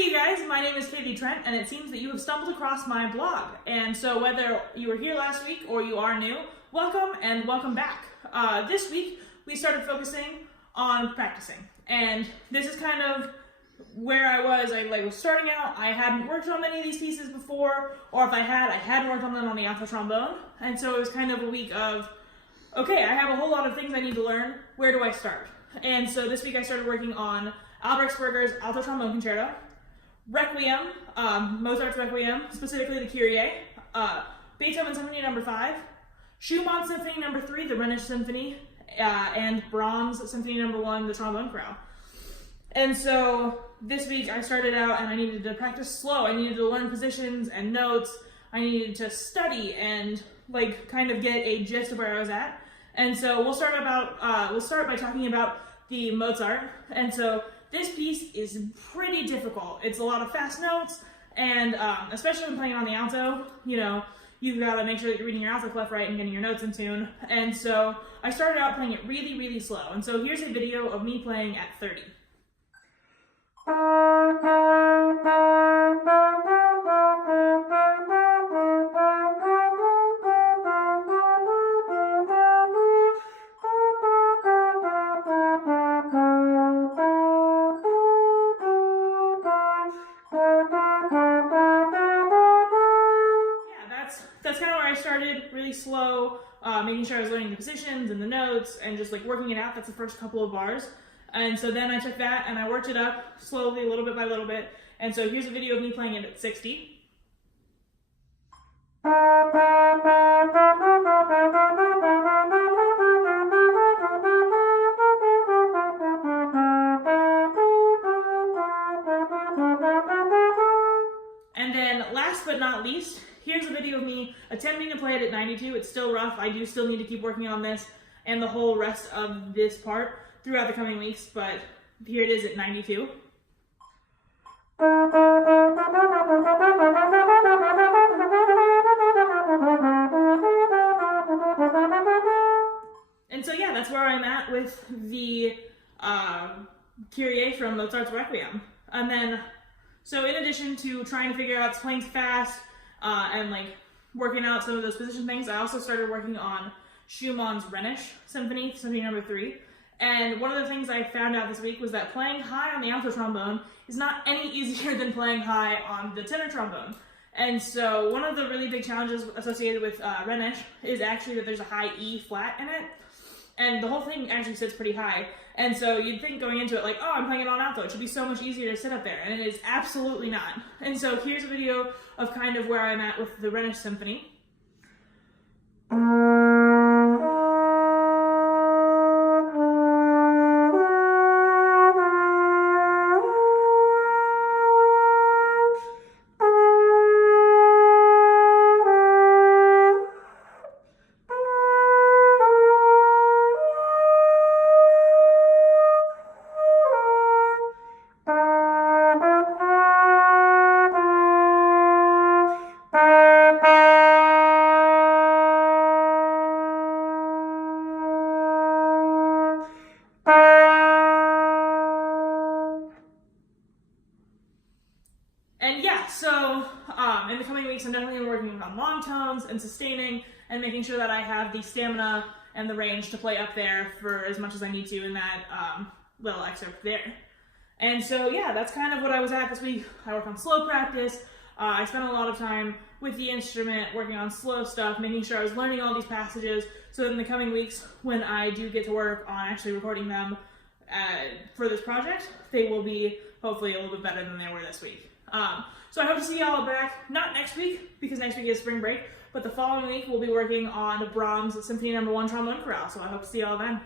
Hey you guys, my name is Katie Trent, and it seems that you have stumbled across my blog. And so whether you were here last week or you are new, welcome and welcome back. This week, we started focusing on practicing. And this is kind of where I was. I was starting out. I hadn't worked on many of these pieces before, or if I hadn't worked on them on the Alto trombone. And so it was kind of a week of, okay, I have a whole lot of things I need to learn. Where do I start? And so this week I started working on Albert's Alto Trombone Concerto, Requiem, Mozart's Requiem, specifically the Kyrie, Beethoven Symphony No. 5, Schumann Symphony No. 3, the Rhenish Symphony, and Brahms Symphony No. 1, the Trombone Chorale. And so this week I started out and I needed to practice slow. I needed to learn positions and notes. I needed to study and kind of get a gist of where I was at. And so we'll start by talking about the Mozart. And so this piece is pretty difficult. It's a lot of fast notes, and especially when playing on the alto, you've got to make sure that you're reading your alto clef right and getting your notes in tune. And so I started out playing it really, really slow. And so here's a video of me playing at 30. That's kind of where I started, really slow, making sure I was learning the positions and the notes and just working it out. That's the first couple of bars. And so then I took that and I worked it up slowly, little bit by little bit. And so here's a video of me playing it at 60. And then last but not least, here's a video of me attempting to play it at 92. It's still rough. I do still need to keep working on this and the whole rest of this part throughout the coming weeks, but here it is at 92. And so yeah, that's where I'm at with the Kyrie from Mozart's Requiem. And then, so in addition to trying to figure out playing fast, and working out some of those position things, I also started working on Schumann's Rhenish Symphony, Symphony No. 3. And one of the things I found out this week was that playing high on the alto trombone is not any easier than playing high on the tenor trombone. And so one of the really big challenges associated with Rhenish is actually that there's a high E flat in it. And the whole thing actually sits pretty high. And so you'd think going into it oh, I'm playing it on alto, it should be so much easier to sit up there. And it is absolutely not. And so here's a video of kind of where I'm at with the Rhenish Symphony. And yeah, so in the coming weeks, I'm definitely working on long tones and sustaining and making sure that I have the stamina and the range to play up there for as much as I need to in that little excerpt there. And so yeah, that's kind of what I was at this week. I work on slow practice. I spent a lot of time with the instrument, working on slow stuff, making sure I was learning all these passages, so that in the coming weeks, when I do get to work on actually recording them for this project, they will be hopefully a little bit better than they were this week. So I hope to see y'all back, not next week, because next week is spring break, but the following week we'll be working on Brahms Symphony No. 1 Trombone Chorale, so I hope to see y'all then.